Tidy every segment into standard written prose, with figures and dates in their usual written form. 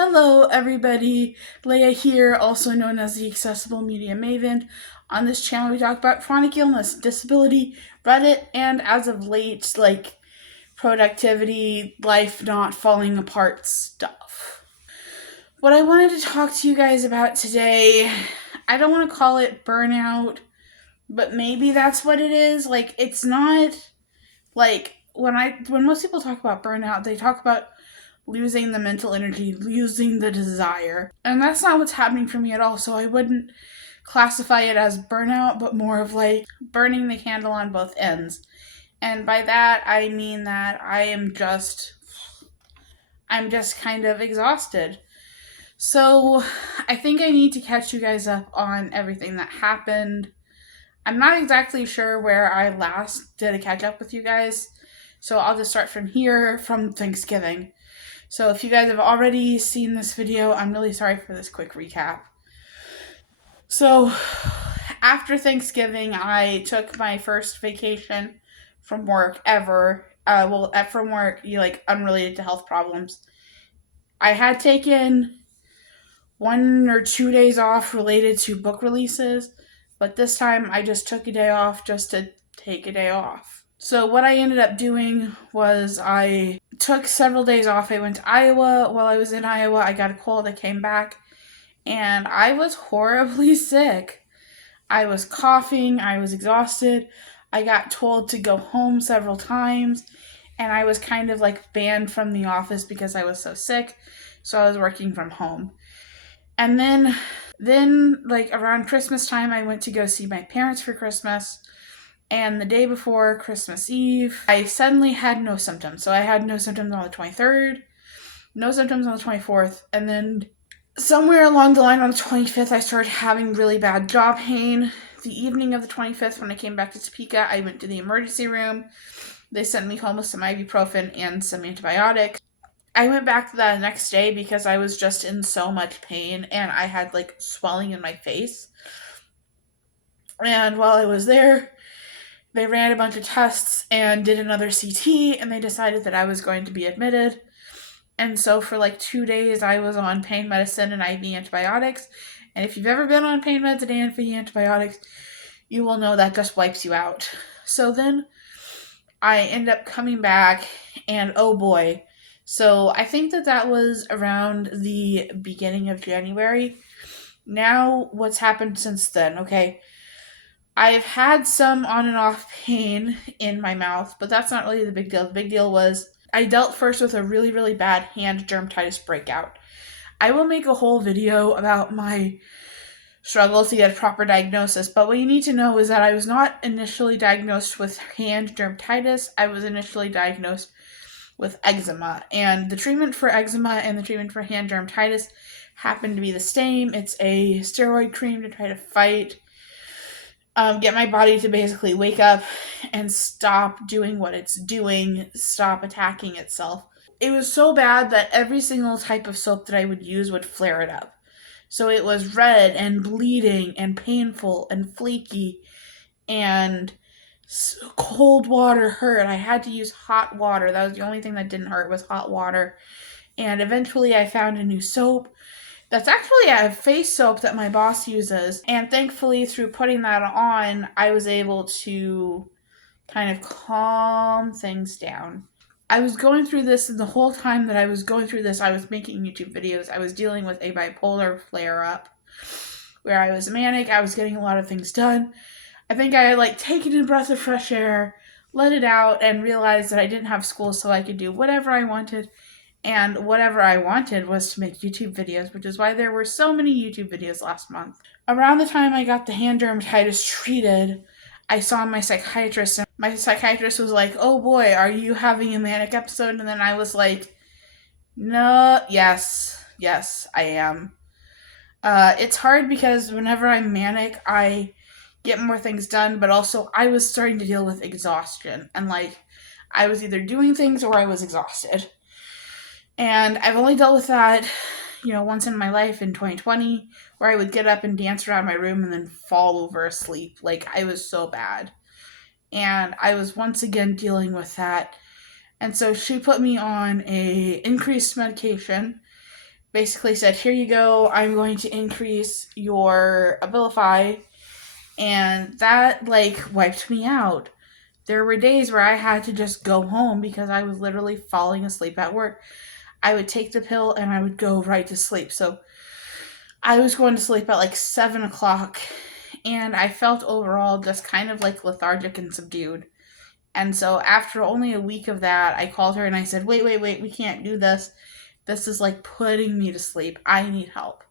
Hello, everybody. Laigha here, also known as the Accessible Media Maven. On this channel, we talk about chronic illness, disability, Reddit, and as of late, productivity, life not falling apart stuff. What I wanted to talk to you guys about today, I don't want to call it burnout, but maybe that's what it is. It's not when most people talk about burnout, they talk about losing the mental energy, losing the desire. And that's not what's happening for me at all. So I wouldn't classify it as burnout, but more of burning the candle on both ends. And by that, I mean that I'm just kind of exhausted. So I think I need to catch you guys up on everything that happened. I'm not exactly sure where I last did a catch up with you guys. So I'll just start from here, from Thanksgiving. So if you guys have already seen this video, I'm really sorry for this quick recap. So after Thanksgiving, I took my first vacation from work ever. From work, unrelated to health problems. I had taken 1 or 2 days off related to book releases, but this time I just took a day off just to take a day off. So what I ended up doing was I took several days off. I went to Iowa. While I was in Iowa, I got a cold. I came back, and I was horribly sick. I was coughing. I was exhausted. I got told to go home several times, and I was kind of banned from the office because I was so sick. So I was working from home. And then around Christmas time, I went to go see my parents for Christmas. And the day before Christmas Eve, I suddenly had no symptoms. So I had no symptoms on the 23rd, no symptoms on the 24th, and then somewhere along the line on the 25th, I started having really bad jaw pain. The evening of the 25th, when I came back to Topeka, I went to the emergency room. They sent me home with some ibuprofen and some antibiotics. I went back the next day because I was just in so much pain and I had swelling in my face. And while I was there, they ran a bunch of tests and did another CT, and they decided that I was going to be admitted. And so for 2 days, I was on pain medicine and IV antibiotics. And if you've ever been on pain meds and IV antibiotics, you will know that just wipes you out. So then I end up coming back, and oh boy. So I think that was around the beginning of January. Now, what's happened since then? Okay. I've had some on and off pain in my mouth, but that's not really the big deal. The big deal was I dealt first with a really, really bad hand dermatitis breakout. I will make a whole video about my struggle to get a proper diagnosis, but what you need to know is that I was not initially diagnosed with hand dermatitis. I was initially diagnosed with eczema, and the treatment for eczema and the treatment for hand dermatitis happen to be the same. It's a steroid cream to try to fight get my body to basically wake up and stop doing what it's doing, stop attacking itself. It was so bad that every single type of soap that I would use would flare it up. So it was red and bleeding and painful and flaky, and cold water hurt. I had to use hot water. That was the only thing that didn't hurt, was hot water. And eventually I found a new soap that's actually a face soap that my boss uses. And thankfully, through putting that on, I was able to kind of calm things down. I was going through this, and the whole time that I was going through this, I was making YouTube videos. I was dealing with a bipolar flare-up where I was manic. I was getting a lot of things done. I think I had taken a breath of fresh air, let it out, and realized that I didn't have school, so I could do whatever I wanted. And whatever I wanted was to make YouTube videos, which is why there were so many YouTube videos last month. Around the time I got the hand dermatitis treated, I saw my psychiatrist, and my psychiatrist was like, "Oh boy, are you having a manic episode?" And then I was like, "No, yes, I am." It's hard because whenever I'm manic, I get more things done, but also I was starting to deal with exhaustion, and I was either doing things or I was exhausted. And I've only dealt with that, once in my life in 2020, where I would get up and dance around my room and then fall over asleep. I was so bad. And I was once again dealing with that. And so she put me on a increased medication basically said, here you go, I'm going to increase your Abilify. And that like wiped me out. There were days where I had to just go home because I was literally falling asleep at work. I would take the pill and I would go right to sleep. So I was going to sleep at like 7 o'clock, and I felt overall just kind of like lethargic and subdued. And so after only a week of that, I called her and I said, wait, wait, wait, we can't do this. This is like putting me to sleep. I need help.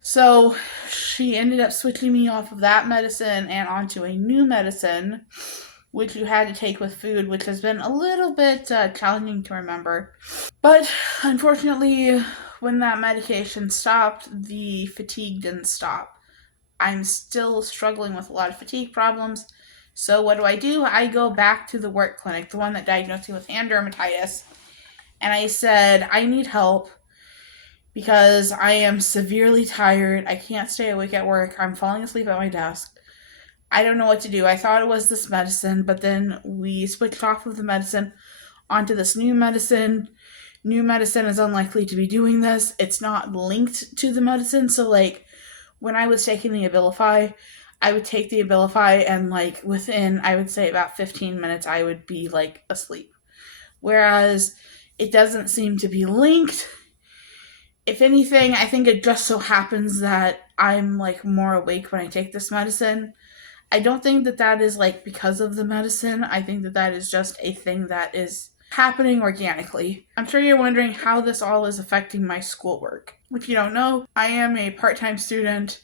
So she ended up switching me off of that medicine and onto a new medicine, which you had to take with food, which has been a little bit challenging to remember. But unfortunately, when that medication stopped, the fatigue didn't stop. I'm still struggling with a lot of fatigue problems. So what do? I go back to the work clinic, the one that diagnosed me with hand dermatitis, and I said, I need help because I am severely tired. I can't stay awake at work. I'm falling asleep at my desk. I don't know what to do. I thought it was this medicine, but then we switched off of the medicine onto this new medicine. New medicine is unlikely to be doing this. It's not linked to the medicine. So, like, when I was taking the Abilify, I would take the Abilify and, like, within, I would say, about 15 minutes, I would be, like, asleep. Whereas it doesn't seem to be linked. If anything, I think it just so happens that I'm, like, more awake when I take this medicine. I don't think that that is like because of the medicine. I think that that is just a thing that is happening organically. I'm sure you're wondering how this all is affecting my schoolwork. If you don't know, I am a part time student,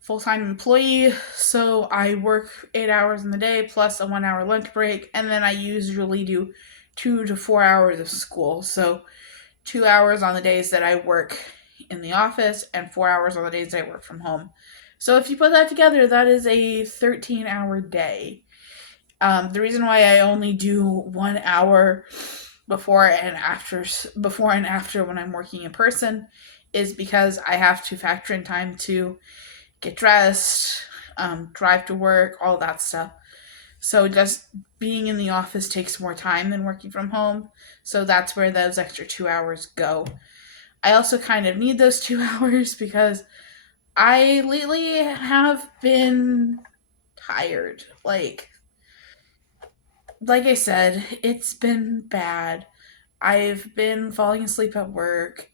full time employee, so I work 8 hours in the day plus a 1 hour lunch break, and then I usually do 2 to 4 hours of school. So 2 hours on the days that I work in the office and 4 hours on the days that I work from home. So if you put that together, that is a 13-hour day. The reason why I only do 1 hour before and after when I'm working in person is because I have to factor in time to get dressed, drive to work, all that stuff. So just being in the office takes more time than working from home. So that's where those extra 2 hours go. I also kind of need those 2 hours because I lately have been tired. Like I said, it's been bad. I've been falling asleep at work,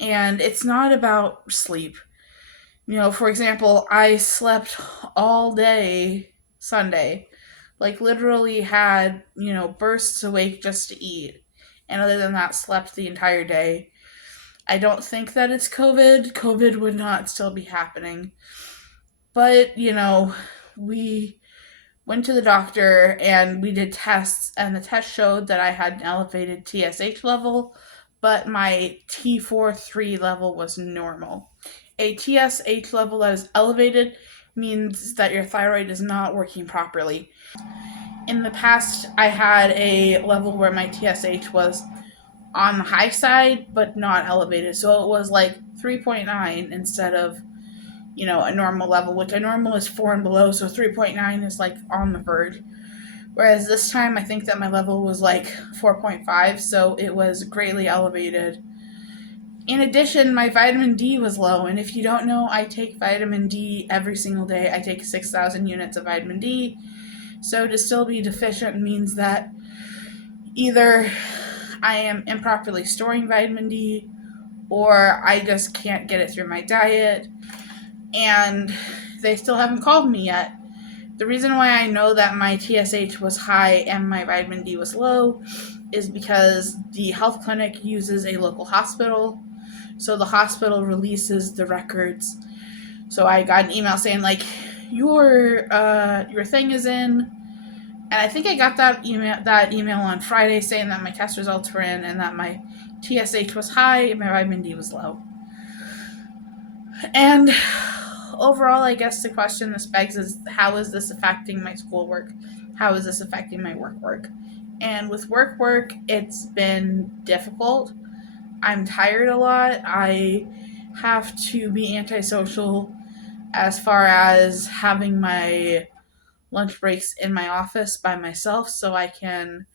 and it's not about sleep. For example, I slept all day Sunday. Like literally had, bursts awake just to eat. And other than that, slept the entire day. I don't think that it's COVID. COVID would not still be happening. But, we went to the doctor and we did tests, and the test showed that I had an elevated TSH level, but my T4-3 level was normal. A TSH level that is elevated means that your thyroid is not working properly. In the past, I had a level where my TSH was on the high side, but not elevated. So it was like 3.9 instead of, a normal level, which a normal is 4 and below. So 3.9 is like on the verge. Whereas this time, I think that my level was like 4.5. So it was greatly elevated. In addition, my vitamin D was low. And if you don't know, I take vitamin D every single day. I take 6,000 units of vitamin D. So to still be deficient means that either I am improperly storing vitamin D or I just can't get it through my diet. And they still haven't called me yet. The reason why I know that my TSH was high and my vitamin D was low is because the health clinic uses a local hospital. So the hospital releases the records. So I got an email saying like, your thing is in. And I think I got that email on Friday saying that my test results were in and that my TSH was high and my vitamin D was low. And overall, I guess the question this begs is, how is this affecting my schoolwork? How is this affecting my work? And with work, it's been difficult. I'm tired a lot. I have to be antisocial as far as having my lunch breaks in my office by myself so I can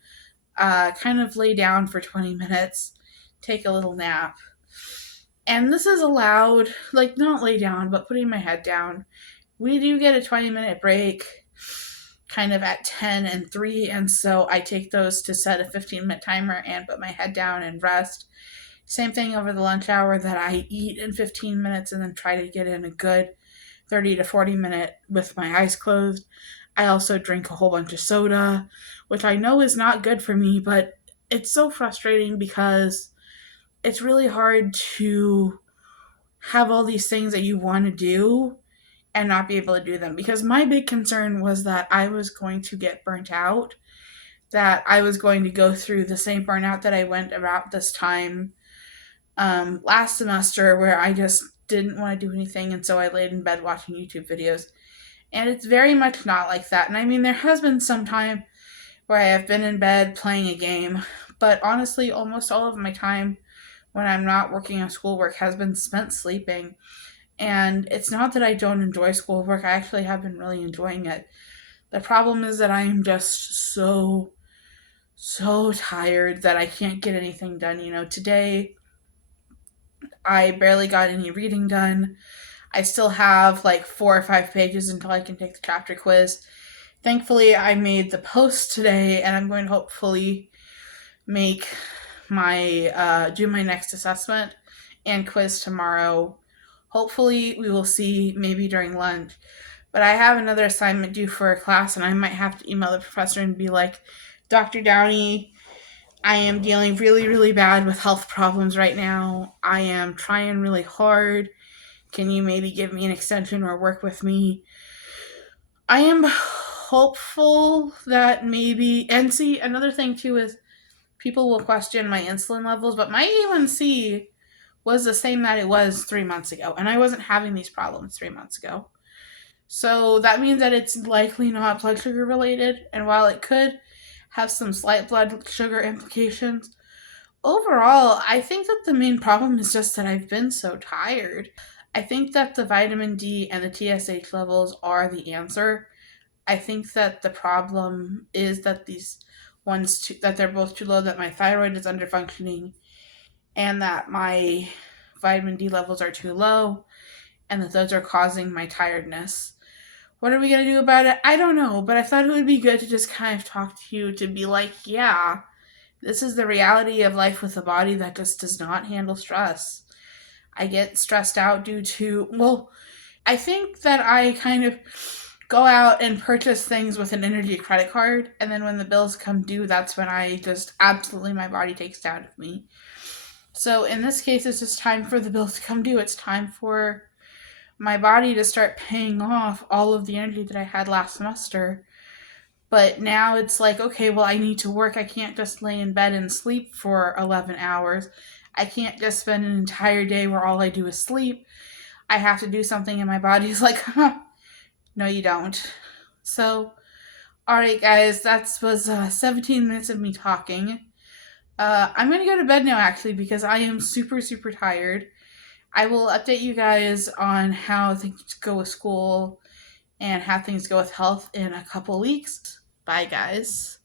kind of lay down for 20 minutes, take a little nap. And this is allowed, like not lay down, but putting my head down. We do get a 20-minute break kind of at 10 and 3, and so I take those to set a 15-minute timer and put my head down and rest. Same thing over the lunch hour, that I eat in 15 minutes and then try to get in a good 30 to 40 minute with my eyes closed. I also drink a whole bunch of soda, which I know is not good for me, but it's so frustrating because it's really hard to have all these things that you want to do and not be able to do them. Because my big concern was that I was going to get burnt out, that I was going to go through the same burnout that I went about this time last semester, where I just didn't want to do anything, and so I laid in bed watching YouTube videos. And it's very much not like that. And I mean, there has been some time where I have been in bed playing a game, but honestly, almost all of my time when I'm not working on schoolwork has been spent sleeping. And it's not that I don't enjoy schoolwork, I actually have been really enjoying it. The problem is that I am just so tired that I can't get anything done. Today I barely got any reading done. I still have like 4 or 5 pages until I can take the chapter quiz. Thankfully, I made the post today, and I'm going to hopefully make do my next assessment and quiz tomorrow. Hopefully, we will see maybe during lunch. But I have another assignment due for a class, and I might have to email the professor and be like, Dr. Downey, I am dealing really, really bad with health problems right now. I am trying really hard. Can you maybe give me an extension or work with me? I am hopeful that maybe, and see, another thing too is people will question my insulin levels, but my A1C was the same that it was 3 months ago, and I wasn't having these problems 3 months ago. So that means that it's likely not blood sugar related, and while it could have some slight blood sugar implications, overall, I think that the main problem is just that I've been so tired. I think that the vitamin D and the TSH levels are the answer. I think that the problem is that that they're both too low, that my thyroid is underfunctioning, and that my vitamin D levels are too low, and that those are causing my tiredness. What are we going to do about it? I don't know, but I thought it would be good to just kind of talk to you, to be like, yeah, this is the reality of life with a body that just does not handle stress. I get stressed out due to, well, I think that I kind of go out and purchase things with an energy credit card, and then when the bills come due, that's when I just absolutely, my body takes it out of me. So in this case, it's just time for the bills to come due. It's time for my body to start paying off all of the energy that I had last semester. But now it's like, okay, well, I need to work. I can't just lay in bed and sleep for 11 hours. I can't just spend an entire day where all I do is sleep. I have to do something, and my body's like, huh, no, you don't. So, all right, guys, that was 17 minutes of me talking. I'm going to go to bed now, actually, because I am super, super tired. I will update you guys on how things go with school and how things go with health in a couple weeks. Bye, guys.